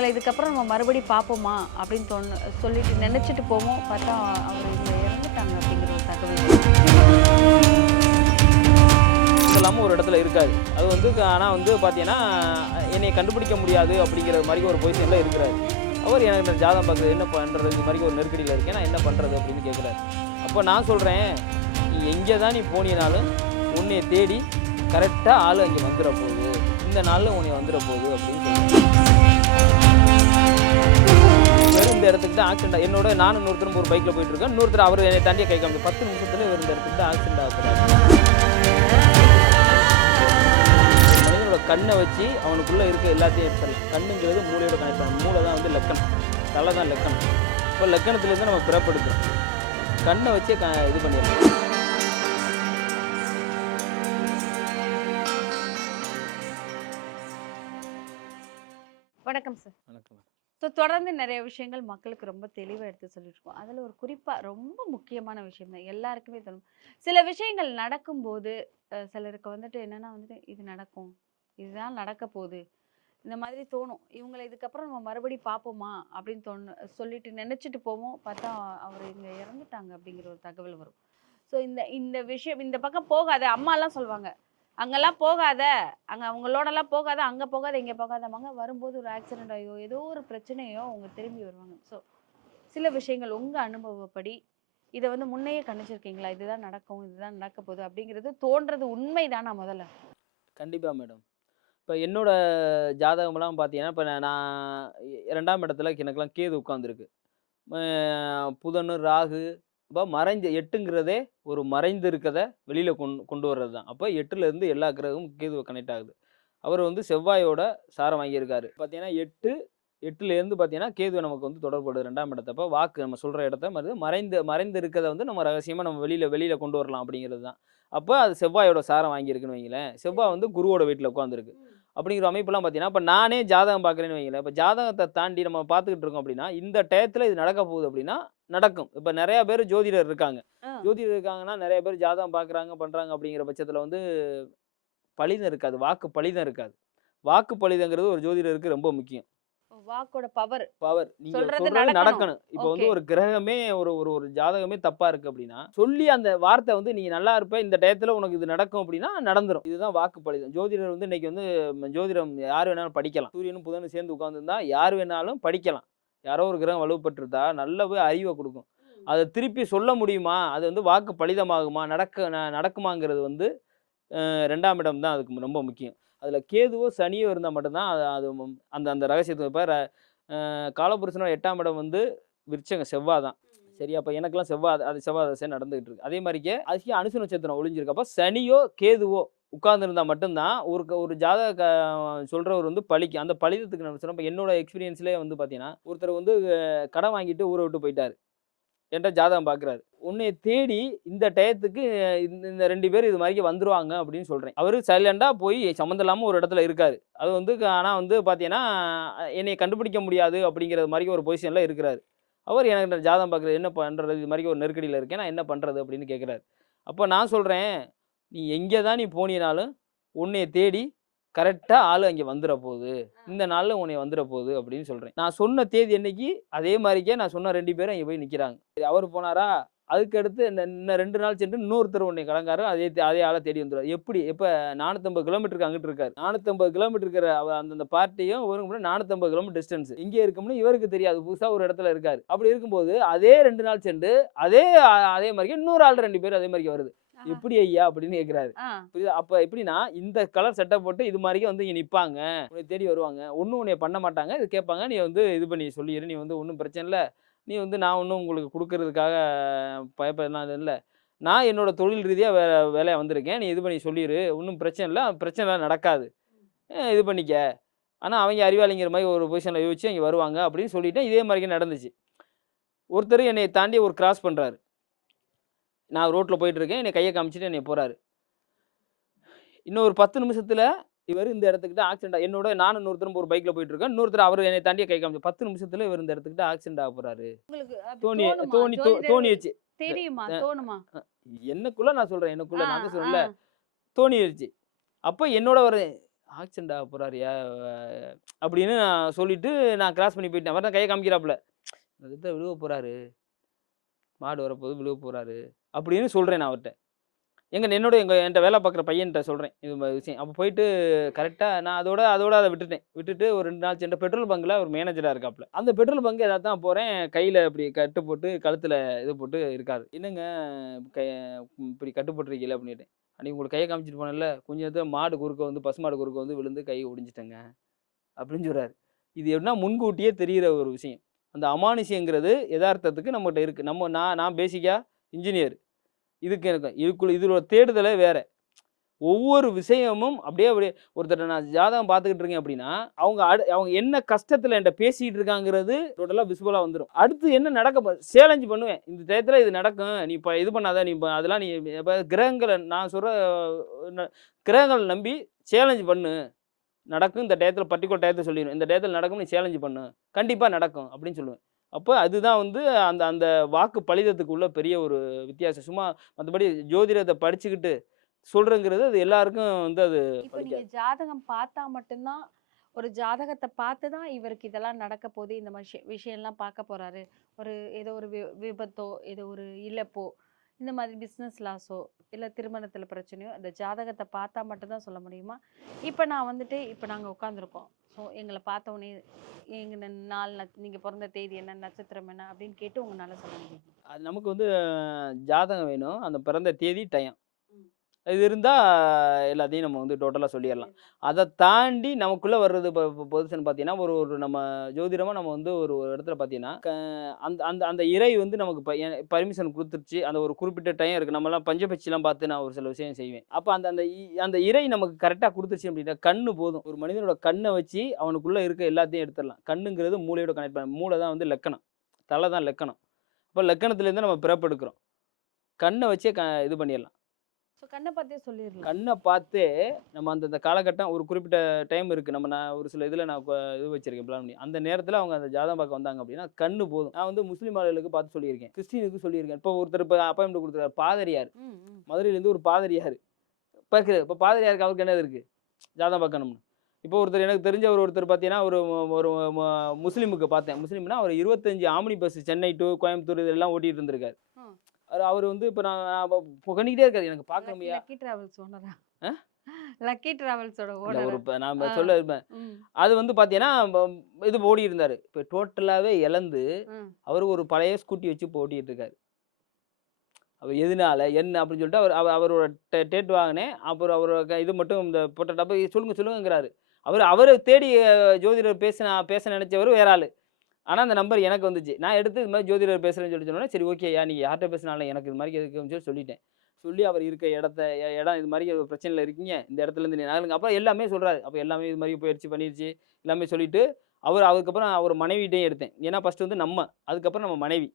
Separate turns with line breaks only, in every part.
இவங்களை இதுக்கப்புறம் நம்ம மறுபடி பார்ப்போமா அப்படின்னு தோணு சொல்லிட்டு நினச்சிட்டு போவோம். பார்த்தா அவர் இங்கே இறந்துட்டாங்க அப்படிங்கிற ஒரு தகவல்.
இல்லாமல் ஒரு இடத்துல இருக்காது. அது வந்து ஆனால் வந்து பார்த்தீங்கன்னா என்னை கண்டுபிடிக்க முடியாது அப்படிங்கிற மாதிரி ஒரு பொசிஷனில் இருக்கிறாரு. அவர் எனக்கு இந்த ஜாதகம் பார்க்குறது என்ன பண்ணுறது இது மாதிரி ஒரு நெருக்கடியில் இருக்கேன். நான் என்ன பண்ணுறது அப்படின்னு கேட்குறாரு அப்போ நான் சொல்கிறேன் நீ எங்கே தான் நீ போனினாலும் உன்னை தேடி கரெக்டாக ஆள் அங்கே வந்துட போகுது. இந்த நாளில் உன்னை வந்துட போகுது அப்படின்னு சொல்லி இந்த இடத்துக்கு தான் ஆக்சிடென்ட் என்னோட நானும் இன்னொருத்தரும் ஒரு பைக்கில் போயிட்டு இருக்கேன் இன்னொருத்தர் அவர் என்னை தாண்டியே கை காமிச்சு பத்து நிமிஷத்துல இவர் இந்த இடத்துக்கு தான் ஆக்சிடென்ட் ஆகுறாரு மனிதனோட கண்ணை வச்சு அவனுக்குள்ளே இருக்க எல்லாத்தையும் எடுத்துடலாம். கண்ணுங்கிறது மூளையோட கனெக்ட் பண்ணணும் மூளை தான் வந்து லக்கணம். தலை தான் லக்கணம். இப்போ லக்கணத்துலேருந்து நம்ம பிறப்படுக்கிறோம். கண்ணை வச்சே க இது பண்ணிடலாம்.
வணக்கம் சார் ஸோ தொடர்ந்து நிறைய விஷயங்கள் மக்களுக்கு ரொம்ப தெளிவாக எடுத்து சொல்லியிருக்கோம். அதில் ஒரு குறிப்பாக ரொம்ப முக்கியமான விஷயம் தான் எல்லாருக்குமே தரும் சில விஷயங்கள் நடக்கும்போது சிலருக்கு வந்துட்டு என்னென்னா வந்துட்டு இது நடக்கும். இதுதான் நடக்க போகுது. இந்த மாதிரி தோணும். இவங்களை இதுக்கப்புறம் நம்ம மறுபடி பார்ப்போமா? அப்படின்னு தோணு சொல்லிட்டு நினச்சிட்டு போவோம். பார்த்தா அவர் இங்கே இறந்துட்டாங்க அப்படிங்கிற ஒரு தகவல் வரும். ஸோ இந்த இந்த விஷயம் இந்த பக்கம் போகாத. அம்மாலாம் சொல்லுவாங்க அங்கெல்லாம் போகாத. அங்கே அவங்களோடலாம் போகாத அங்கே போகாத இங்கே போகாதவங்க வரும்போது ஒரு ஆக்சிடென்ட் ஆகியோ ஏதோ ஒரு பிரச்சனையோ அவங்க திரும்பி வருவாங்க. ஸோ சில விஷயங்கள் உங்கள் அனுபவப்படி இதை வந்து முன்னையே கணிச்சிருக்கீங்களா? இதுதான் நடக்கும் இதுதான் நடக்க போகுது அப்படிங்கிறது தோன்றது உண்மைதானா முதல்ல?
கண்டிப்பாக மேடம். இப்போ என்னோட ஜாதகம்லாம் பார்த்தீங்கன்னா இப்போ நான் ரெண்டாம் இடத்துல எனக்குலாம் கேது உட்காந்துருக்கு புதனு ராகு அப்போ மறைஞ்ச எட்டுங்கிறதே ஒரு மறைந்து இருக்கதை வெளியில் கொண்டு கொண்டு வர்றது தான் அப்போ எட்டுலேருந்து எல்லா கிரகமும் கேது கனெக்ட் ஆகுது. அவர் வந்து செவ்வாயோட சாரம் வாங்கியிருக்காரு. பார்த்தீங்கன்னா எட்டு எட்டுலேருந்து பார்த்தீங்கன்னா கேது நமக்கு வந்து தொடர்படுது ரெண்டாம் இடத்தப்போ வாக்கு நம்ம சொல்கிற இடத்த மாதிரி மறைந்து மறைந்து இருக்கிறத வந்து நம்ம ரகசியமாக நம்ம வெளியில் வெளியில் கொண்டு வரலாம் அப்படிங்கிறது தான் அப்போ அது செவ்வாயோட சாரம் வாங்கியிருக்குன்னு வைங்களேன். செவ்வாய் வந்து குருவோட வீட்டில் உட்காந்துருக்கு அப்படிங்கிற அமைப்பெல்லாம் பார்த்தீங்கன்னா இப்போ நானே ஜாதகம் பார்க்குறேன்னு வைங்களேன். இப்போ ஜாதகத்தை தாண்டி நம்ம பார்த்துக்கிட்டு இருக்கோம் அப்படின்னா இந்த டயத்தில் இது நடக்க போகுது அப்படின்னா நடக்கும். இப்போ நிறையா பேர் ஜோதிடர் இருக்காங்க. ஜோதிடர் இருக்காங்கன்னா நிறைய பேர் ஜாதகம் பார்க்குறாங்க பண்ணுறாங்க அப்படிங்கிற பட்சத்தில் வந்து பலிதம் இருக்காது. வாக்கு பலிதம் இருக்காது. வாக்கு பலிதங்கிறது ஒரு ஜோதிடருக்கு ரொம்ப முக்கியம்.
வாக்கோட பவர்
பவர் நீங்க
சொல்றது நடக்கணும்.
இப்போ வந்து. ஒரு கிரகமே ஒரு ஒரு ஒரு ஜாதகமே தப்பா இருக்கு அப்படின்னா சொல்லி அந்த வார்த்தை வந்து நீ நல்லா இருப்ப இந்த டயத்துல உனக்கு இது நடக்கும் அப்படின்னா நடந்துரும். இதுதான் வாக்கு பலிதம். ஜோதிடர் வந்து இன்னைக்கு வந்து ஜோதிடம் யார் வேணாலும் படிக்கலாம். சூரியனும் புதனும் சேர்ந்து உட்காந்துருந்தா யார் வேணாலும் படிக்கலாம். யாரோ ஒரு கிரகம் வலுப்பட்டிருந்தா நல்ல போய் அறிவை கொடுக்கும். அதை திருப்பி சொல்ல முடியுமா? அது வந்து வாக்கு பலிதமாகுமா? நடக்க நடக்குமாங்கிறது வந்து ரெண்டாம் இடம் தான் அதுக்கு ரொம்ப முக்கியம். அதில் கேதுவோ சனியோ இருந்தால் மட்டும்தான் அது அந்த அந்த ரகசியத்தை இப்போ காலபுருஷனோட எட்டாம் இடம் வந்து விருச்சங்க செவ்வாய் தான் சரி அப்போ எனக்கெல்லாம் செவ்வாய் அது செவ்வாய் தசை நடந்துகிட்டு இருக்கு அதே மாதிரிக்கே அதுக்கு அனுசு நட்சத்திரம் ஒளிஞ்சிருக்கு. அப்போ சனியோ கேதுவோ உட்கார்ந்துருந்தா மட்டும்தான் ஒரு ஒரு ஜாதக சொல்றவர் வந்து பழிக்கு அந்த பழிதத்துக்கு நான் சொல்றேன் இப்போ என்னோட எக்ஸ்பீரியன்ஸ்லேயே வந்து பார்த்தீங்கன்னா ஒருத்தர் வந்து கடன் வாங்கிட்டு ஊரை விட்டு போயிட்டாரு. என்கிட்ட ஜாதகம் பார்க்குறாரு உன்னை தேடி இந்த டயத்துக்கு இந்த இந்த ரெண்டு பேர் இது மாதிரி வந்துருவாங்க அப்படின்னு சொல்கிறேன் அவர் சைலண்டாக போய் சம்மந்தம் இல்லாமல் ஒரு இடத்துல இருக்காரு. அது வந்து ஆனால் வந்து பார்த்தீங்கன்னா என்னை கண்டுபிடிக்க முடியாது அப்படிங்கிறது மாதிரி ஒரு பொசிஷனில் இருக்கிறாரு. அவர் எனக்கு இந்த ஜாதகம் பார்க்குறது என்ன பண்ணுறது இது மாதிரி ஒரு நெருக்கடியில் இருக்கேன். நான் என்ன பண்ணுறது அப்படின்னு கேட்குறாரு அப்போ நான் சொல்கிறேன் நீ எங்கே தான் நீ போனினாலும் உன்னை தேடி கரெக்டாக ஆள் அங்கே வந்துட போகுது இந்த நாளில் உன்னை வந்துட போகுது அப்படின்னு சொல்கிறேன் நான் சொன்ன தேதி என்னைக்கு? அதே மாதிரிக்கே நான் சொன்ன ரெண்டு பேரும் அங்கே போய் நிற்கிறாங்க அவர் போனாரா? அதுக்கு அடுத்து இந்த- இன்னும் ரெண்டு நாள் சென்று இன்னொருத்தர் உன்னை கடங்காரு அதே அதே ஆளை தேடி வந்துடுவார் எப்படி? இப்போ நானூற்றம்பது கிலோமீட்டருக்கு அங்கிட்டு இருக்காரு. நானூற்றம்பது கிலோமீட்டர் இருக்கிற அந்தந்த பார்ட்டியும் இவருக்கு நானூற்றம்பது கிலோமீட்டர் டிஸ்டன்ஸ். இங்கே இருக்கும்னு இவருக்கு தெரியாது. புதுசாக ஒரு இடத்துல இருக்காரு. அப்படி இருக்கும்போது அதே ரெண்டு நாள் சென்று அதே அதே மாதிரி இன்னொரு ஆள் ரெண்டு பேர் அதே மாதிரி வருது. எப்படி ஐயா அப்படின்னு கேட்குறாரு புரியுதா? அப்போ எப்படின்னா இந்த கலர் செட்டப் போட்டு இது மாதிரியே வந்து இங்கே நிற்பாங்க உன்னை தேடி வருவாங்க. ஒன்றும் உன்னை பண்ண மாட்டாங்க. இது கேட்பாங்க. நீ வந்து இது பண்ணி சொல்லிடு நீ வந்து ஒன்றும் பிரச்சனை இல்லை. நீ வந்து நான் ஒன்றும் உங்களுக்கு கொடுக்கறதுக்காக பயப்படலாம் இல்லை. நான் என்னோட தொழில் ரீதியாக வே வேலையை வந்திருக்கேன். நீ இது பண்ணி சொல்லிடு ஒன்றும் பிரச்சனை இல்லை. பிரச்சனைலாம் நடக்காது. இது பண்ணிக்க. ஆனால் அவங்க அறிவாளிங்கிற மாதிரி ஒரு பொசிஷனில் யோசிச்சு அங்கே வருவாங்க அப்படின்னு சொல்லிட்டேன். இதே மாதிரிக்கே நடந்துச்சு. ஒருத்தர் என்னை தாண்டி ஒரு கிராஸ் பண்ணுறாரு நான் ரோட்டில் போயிட்டு இருக்கேன் என்னை கையை காமிச்சிட்டு என்னை போகிறாரு இன்னும் ஒரு பத்து நிமிஷத்துல இவர் இந்த இடத்துக்கிட்ட ஆக்சிடென்ட் என்னோட நானும் இன்னொருத்தரும் ஒரு பைக்ல போயிட்டு இருக்கேன் இன்னொருத்தர் அவர் என்னை தாண்டியே கை காமிச்சு பத்து நிமிஷத்துல இவர் இந்த இடத்துக்கிட்ட ஆக்சிடென்ட் ஆக
அப்படி
தோணி? தோணி தோணிடுச்சு என்னக்குள்ள நான் சொல்றேன். எனக்குள்ள நான் சொல்லல.
ஆ.
தோணிடுச்சு அப்போ என்னோட ஒரு ஆக்சிடென்ட் ஆக போகிறாரியா அப்படின்னு நான் சொல்லிட்டு நான் கிராஸ் பண்ணி போயிட்டேன். அவர் தான் கையை காமிக்கிறாப்புல. விழுவ போகிறாரு மாடு வரப்போது விழுவ போகிறாரு அப்படின்னு சொல்கிறேன் நான் அவர்கிட்ட எங்கள் என்னோட எங்கள் என்கிட்ட வேலை பார்க்குற பையன்கிட்ட சொல்கிறேன் இது மாதிரி விஷயம். அப்போ போயிட்டு கரெக்டாக நான் அதோட அதோட அதை விட்டுட்டேன். விட்டுட்டு ஒரு ரெண்டு நாள் சென்ற பெட்ரோல் பங்கில் ஒரு மேனேஜராக இருக்காப்புல. அந்த பெட்ரோல் பங்கு ஏதாவது தான் போகிறேன் கையில் இப்படி கட்டு போட்டு கழுத்தில் இது போட்டு இருக்காரு. என்னங்க கை இப்படி கட்டு போட்டிருக்கீங்களே அப்படின்ட்டு. அன்றைக்கி உங்களுக்கு கையை காமிச்சிட்டு போனேன்ல கொஞ்சம் நேரத்துல மாடு குறுக்க வந்து பசு மாடு குறுக்க வந்து விழுந்து கை ஒடிஞ்சிட்டேங்க அப்படின்னு சொல்கிறாரு இது எப்படின்னா முன்கூட்டியே தெரிகிற ஒரு விஷயம். அந்த அமானுஷியங்கிறது யதார்த்தத்துக்கு நம்மகிட்ட இருக்குது நம்ம நான் நான் பேசிக்காக இன்ஜினியர் இதுக்கு எனக்கு இதுக்குள்ள இதோட தேடுதலே வேறு. ஒவ்வொரு விஷயமும் அப்படியே அப்படியே ஒருத்தர் நான் ஜாதகம் பார்த்துக்கிட்டு இருக்கேன் அப்படின்னா அவங்க அடு அவங்க என்ன கஷ்டத்தில் என்கிட்ட பேசிகிட்டு இருக்காங்கிறது டோட்டலாக விசுவலாக வந்துடும் அடுத்து என்ன நடக்க சேலஞ்சு பண்ணுவேன். இந்த டயத்தில் இது நடக்கும் நீ இப்போ இது பண்ணாத நீ இப்போ அதெல்லாம் நீ இப்போ கிரகங்களை நான் சொல்கிற கிரகங்களை நம்பி சேலஞ்சு பண்ணு. நடக்கும். இந்த டயத்தில் பர்டிகுலர் டயத்தை சொல்லிடும் இந்த டயத்தில் நடக்கும் நீ சேலஞ்சு பண்ணு. கண்டிப்பாக நடக்கும் அப்படின்னு சொல்லுவேன். அப்போ அதுதான் வந்து அந்த அந்த வாக்கு பலிதத்துக்கு உள்ள பெரிய ஒரு வித்தியாசம். சும்மா மற்றபடி ஜோதிடத்தை படிச்சுக்கிட்டு சொல்கிறேங்கிறது அது எல்லாருக்கும் வந்து அது
ஜாதகம் பார்த்தா மட்டும்தான் ஒரு ஜாதகத்தை பார்த்து தான் இவருக்கு இதெல்லாம் நடக்க போகுது. இந்த மாதிரி விஷய- விஷயம்லாம் பார்க்க போறாரு. ஒரு ஏதோ ஒரு விபத்தோ ஏதோ ஒரு இழப்போ இந்த மாதிரி பிஸ்னஸ் லாஸோ இல்லை திருமணத்தில் பிரச்சனையோ இந்த ஜாதகத்தை பார்த்தா மட்டும்தான் சொல்ல முடியுமா? இப்போ நான் வந்துட்டு இப்போ நாங்கள் உட்காந்துருக்கோம் ஸோ எங்களை பார்த்த எங்கள் நாள் நத் நீங்கள் பிறந்த தேதி என்ன நட்சத்திரம் என்ன அப்படின்னு கேட்டு உங்களால் சொல்ல முடியும்?
அது நமக்கு வந்து ஜாதகம் வேணும். அந்த பிறந்த தேதி டயம் இது இருந்தால் எல்லாத்தையும் நம்ம வந்து டோட்டலாக சொல்லிடலாம். அதை தாண்டி நமக்குள்ளே வர்றது இப்போ பொசிஷன் பார்த்தீங்கன்னா ஒரு ஒரு நம்ம ஜோதிடமாக நம்ம வந்து ஒரு ஒரு இடத்துல பார்த்தீங்கன்னா அந்த அந்த அந்த இறை வந்து நமக்கு பர்மிஷன் கொடுத்துருச்சு. அந்த ஒரு குறிப்பிட்ட டைம் இருக்குது நம்மலாம் பஞ்சபட்சிலாம் பார்த்து நான் ஒரு சில விஷயம் செய்வேன். அப்போ அந்த அந்த அந்த இறை நமக்கு கரெக்டாக கொடுத்துருச்சு அப்படின்னா கண்ணு போதும். ஒரு மனிதனோட கண்ணை வச்சு அவனுக்குள்ளே இருக்க எல்லாத்தையும் எடுத்துடலாம். கண்ணுங்கிறது மூளையோட கனெக்ட் பண்ண மூளை தான் வந்து லக்கணம். தலை தான் லக்கணம். இப்போ லக்கணத்துலேருந்து நம்ம பிறப்பெடுக்கிறோம். கண்ணை வச்சே க இது பண்ணிடலாம்.
ஸோ கண்ணை பார்த்தே சொல்லிடலாம்.
கண்ணை பார்த்தே நம்ம அந்த அந்த காலகட்டம் ஒரு குறிப்பிட்ட டைம் இருக்குது நம்ம நான் ஒரு சில இதில் நான் இது வச்சிருக்கேன் பிளான் பண்ணி. அந்த நேரத்தில் அவங்க அந்த ஜாதகம் பார்க்க வந்தாங்க அப்படின்னா கண்ணு போதும். நான் வந்து முஸ்லீம் ஆளுகளுக்கு பார்த்து சொல்லியிருக்கேன். கிறிஸ்டினுக்கு சொல்லியிருக்கேன். இப்போ ஒருத்தர் இப்போ அப்பாயின்மெண்ட் கொடுத்துருக்காரு. பாதிரியார் மதுரையிலேருந்து ஒரு பாதிரியார் பார்க்குறது இப்போ பாதிரியாருக்கு அவருக்கு என்னது இருக்குது ஜாதகம் பார்க்கணும்னு. இப்போ ஒருத்தர் எனக்கு தெரிஞ்சவர் ஒருத்தர் பார்த்தீங்கன்னா ஒரு ஒரு முஸ்லீமுக்கு பார்த்தேன். முஸ்லீம்னா அவர் இருபத்தஞ்சு omni bus Chennai to Coimbatore இதெல்லாம் ஓட்டிகிட்டு இருந்திருக்காரு. அவர் வந்து இப்போ நான் புகணிக்கிட்டே இருக்காரு. எனக்கு பார்க்கணுமையா.
லக்கி டிராவல்ஸ் ஓனரா? லக்கி டிராவல்ஸோட ஓனர்?
ஒரு நான். சொல்ல இருப்பேன். அது வந்து பார்த்தீங்கன்னா இது ஓடி இருந்தார். இப்போ டோட்டலாகவே இழந்து அவர் ஒரு பழைய ஸ்கூட்டி வச்சு இப்போ ஓட்டிகிட்டு இருக்காரு. அவர் எதனால என்ன அப்படின்னு சொல்லிட்டு அவர் அவர் அவரோட டேட் வாங்கினேன். அப்புறம் அவரோட இது மட்டும் இந்த போட்ட டப்பா சொல்லுங்க சொல்லுங்கங்கிறாரு. அவர் அவரை தேடி ஜோதிடர் பேசின பேச நினைச்சவர் வேற ஆள். ஆனால் அந்த நம்பர் எனக்கு வந்துச்சு. நான் எடுத்து இது மாதிரி ஜோதிடர் பேசுகிறேன்னு சொல்லி சொன்னோன்னே சரி ஓகே யா நீங்கள் யார்கிட்ட பேசினாலும் எனக்கு இது மாதிரி இருக்குன்னு சொல்லி சொல்லிட்டேன். சொல்லி அவர் இருக்க இடத்த இடம் இது மாதிரி ஒரு பிரச்சனையில் இருக்கீங்க. இந்த இடத்துல இருந்து நகலுங்க அப்புறம் எல்லாமே சொல்கிறாரு அப்போ எல்லாமே இது மாதிரி போயிடுச்சு பண்ணிடுச்சு எல்லாமே சொல்லிட்டு அவர் அதுக்கப்புறம் அவர் மனைவிகிட்டையும் எடுத்தேன். ஏன்னா ஃபஸ்ட்டு வந்து நம்ம அதுக்கப்புறம் நம்ம மனைவி.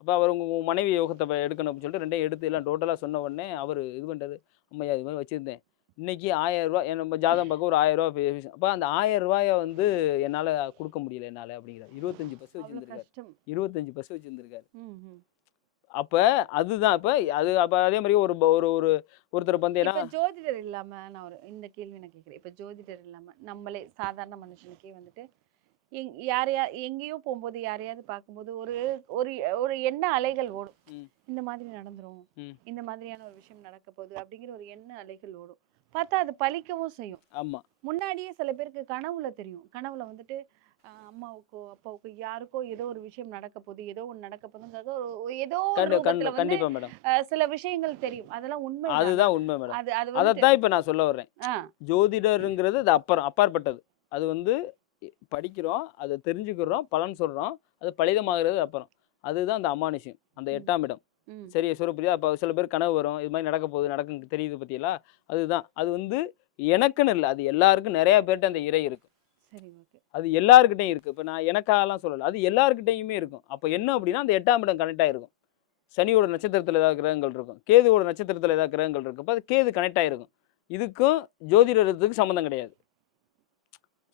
அப்போ அவர் உங்கள் மனைவி யோகத்தை எடுக்கணும் அப்படின்னு சொல்லிட்டு ரெண்டையும் எடுத்து எல்லாம் டோட்டலாக சொன்ன உடனே அவர் இது பண்ணுறது அம்மையா இது மாதிரி வச்சுருந்தேன். இன்னைக்கு ஆயிரம் ரூபா என் நம்ம ஜாதகம் பார்க்க ஒரு ஃபீஸ் அப்போ அந்த ஆயிரம் ரூபாயை வந்து என்னால் கொடுக்க முடியல என்னால் அப்படிங்கிறார் இருபத்தஞ்சி பஸ் வச்சுருந்துருக்காரு. இருபத்தஞ்சி பஸ் வச்சுருந்துருக்காரு. அப்போ அதுதான் இப்போ அது அப்போ அதே மாதிரி ஒரு ஒரு ஒரு ஒருத்தர் பார்த்தீங்கன்னா
ஜோதிடர் இல்லாம நான் ஒரு இந்த கேள்வி நான் கேட்குறேன். இப்போ ஜோதிடர் இல்லாம நம்மளே சாதாரண மனுஷனுக்கே வந்துட்டு எங் யாரையா எங்கேயோ போகும்போது யாரையாவது பார்க்கும்போது ஒரு ஒரு ஒரு எண்ண அலைகள் ஓடும். இந்த மாதிரி நடந்துரும். இந்த மாதிரியான ஒரு விஷயம் நடக்க போகுது அப்படிங்கிற ஒரு எண்ண அலைகள் ஓடும். பார்த்தா அது பலிக்கவும் செய்யும்.
ஆமாம்
முன்னாடியே சில பேருக்கு கனவுல தெரியும். கனவுல வந்துட்டு அம்மாவுக்கோ அப்பாவுக்கோ யாருக்கோ ஏதோ ஒரு விஷயம் நடக்க போகுது ஏதோ ஒன்று நடக்க போகுதுங்கிறது ஒரு- ஏதோ ஒரு
கண்டு
ரூபத்துல
கண்டு
வந்து
கண்டிப்பாக மேடம்.
சில விஷயங்கள் தெரியும். அதெல்லாம் உண்மை
அதுதான் உண்மை மேடம்.
அது அது
அதைத்தான் இப்போ நான் சொல்ல வர்றேன். ஜோதிடருங்கிறது அது அப்புறம் அப்பாற்பட்டது. அது வந்து படிக்கிறோம் அதை தெரிஞ்சுக்கிறோம் பலன் சொல்கிறோம் அது பலிதமாகிறது அப்புறம். அதுதான் அந்த அமானுஷ்யம் அந்த. எட்டாம் இடம். சரி சிவப்பிரியா அப்போ சில பேர் கனவு வரும். இது மாதிரி நடக்க போகுது நடக்கும் தெரியுது பற்றியெல்லாம் அதுதான். அது வந்து எனக்குன்னு இல்லை அது எல்லாருக்கும் நிறையா பேர்கிட்ட அந்த இறை இருக்கும் அது எல்லாருக்கிட்டையும் இருக்குது இப்போ நான் எனக்காகலாம் சொல்லலை. அது எல்லாருக்கிட்டையுமே இருக்கும். அப்போ என்ன அப்படின்னா அந்த எட்டாம் இடம் கனெக்ட் ஆகிருக்கும் சனியோட நட்சத்திரத்தில் ஏதாவது கிரகங்கள் இருக்கும். கேதுவோட நட்சத்திரத்தில் ஏதாவது கிரகங்கள் இருக்கும். அப்போ அது கேது கனெக்ட் ஆகிருக்கும் இதுக்கும் ஜோதிடத்துக்கு சம்மந்தம் கிடையாது.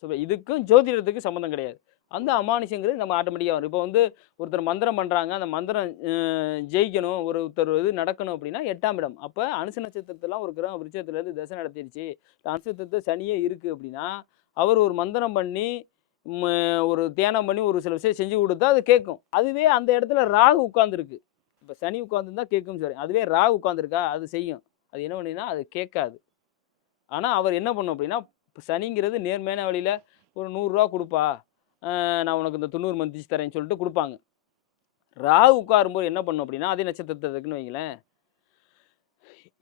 ஸோ இதுக்கும் ஜோதிடத்துக்கு சம்மந்தம் கிடையாது. அந்த அமானுஷங்கிறது நம்ம ஆட்டோமேட்டிக்காக வரும். இப்போ வந்து ஒருத்தர் மந்திரம் பண்ணுறாங்க அந்த மந்திரம் ஜெயிக்கணும் ஒரு ஒருத்தர் இது நடக்கணும் அப்படின்னா எட்டாம் இடம். அப்போ அனுச நட்சத்திரத்தெல்லாம் ஒரு கிரகம் விருச்சத்துலேருந்து தசை நடத்திடுச்சு அனுசத்திரத்தை சனியே இருக்குது அப்படின்னா அவர் ஒரு மந்திரம் பண்ணி ஒரு தியானம் பண்ணி ஒரு சில விஷயம் செஞ்சு கொடுத்தா அது கேட்கும் அதுவே அந்த இடத்துல ராகு உட்காந்துருக்கு இப்போ சனி உட்காந்துருந்தா கேட்கும் சரி அதுவே ராகு உட்காந்துருக்கா அது செய்யும். அது என்ன பண்ணினா அது கேட்காது. ஆனால் அவர் என்ன பண்ணும் அப்படின்னா இப்போ சனிங்கிறது நேர்மையான வழியில் ஒரு நூறுரூவா கொடுப்பா. நான் உனக்கு இந்த தொண்ணூறு மந்திச்சு தரேன்னு சொல்லிட்டு கொடுப்பாங்க. ராகு உட்காரும்போது என்ன பண்ணும் அப்படின்னா அதே நட்சத்திரத்தை இருக்குன்னு வைங்களேன்.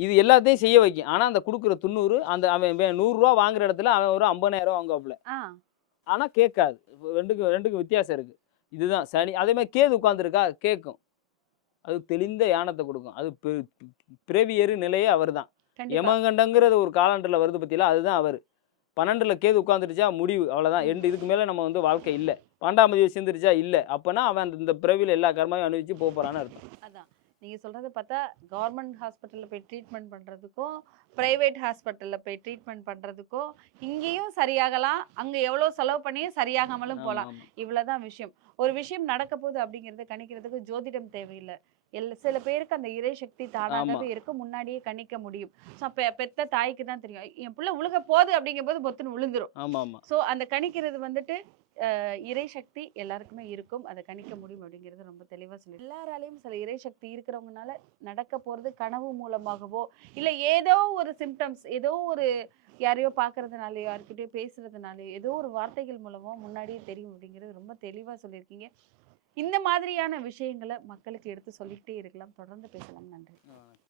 இது எல்லாத்தையும் செய்ய வைக்கும். ஆனால் அந்த கொடுக்குற தொண்ணூறு அந்த அவன் நூறுரூவா வாங்குற இடத்துல அவன் ஒரு ஐம்பதாயிரம் வாங்குவாப்புல. ஆனால் கேட்காது. ரெண்டுக்கும் ரெண்டுக்கும் வித்தியாசம் இருக்குது இதுதான். சனி அதே மாதிரி கேது உட்காந்துருக்கா கேட்கும் அது தெளிந்த யானத்தை கொடுக்கும். அது பிறவியேறு நிலையே அவர் தான் யமகண்டங்கிறது ஒரு காலாண்டரில் வருது பற்றியில அதுதான் அவர். பன்னெண்டில் கேது உட்காந்துருச்சா முடிவு. அவ்வளோதான் எண்டு இதுக்கு மேலே நம்ம வந்து வாழ்க்கை இல்லை. பன்னெண்டாம் தேதி சேர்ந்துருச்சா இல்லை. அப்போனா அவன் அந்த- இந்த பிறவியில் எல்லா கர்மாவையும் அனுபவிச்சு போக போகிறான்னு அர்த்தம்.
அதான். நீங்க சொல்றத பார்த்தா கவர்மெண்ட் ஹாஸ்பிட்டல்ல போய் ட்ரீட்மெண்ட் பண்றதுக்கும் பிரைவேட் ஹாஸ்பிட்டல்ல போய் ட்ரீட்மெண்ட் பண்றதுக்கும் இங்கேயும் சரியாகலாம். அங்க எவ்வளவு செலவு பண்ணியும் சரியாகாமலும்
ஆமா,
போலாம்
ஆமா.
இவ்வளவுதான் விஷயம். ஒரு விஷயம் நடக்க போகுது அப்படிங்கறத கணிக்கிறதுக்கு ஜோதிடம் தேவையில்லை. சில பேருக்கு அந்த இறை சக்தி தானாகவே இருக்கு. முன்னாடியே கணிக்க முடியும். ஸோ பெத்த தாய்க்கு தான் தெரியும். என் புள்ள உழுக போகுது அப்படிங்கும்போது பொத்துன்னு விழுந்துரும் ஸோ அந்த கணிக்கிறது வந்துட்டு அஹ், இறை சக்தி எல்லாருக்குமே இருக்கும். அதை கணிக்க முடியும் அப்படிங்கிறது ரொம்ப தெளிவாக சொல்லி எல்லாராலையும் சில இறை சக்தி இருக்கிறவங்கனால நடக்க போகிறது கனவு மூலமாகவோ இல்லை ஏதோ ஒரு சிம்டம்ஸ் ஏதோ ஒரு யாரையோ பார்க்கறதுனாலயோ யார்கிட்டயோ பேசுறதுனாலயோ ஏதோ ஒரு வார்த்தைகள் மூலமோ முன்னாடியே தெரியும் அப்படிங்கிறது ரொம்ப தெளிவாக சொல்லியிருக்கீங்க. இந்த மாதிரியான விஷயங்களை மக்களுக்கு எடுத்து சொல்லிக்கிட்டே இருக்கலாம். தொடர்ந்து பேசலாம். நன்றி.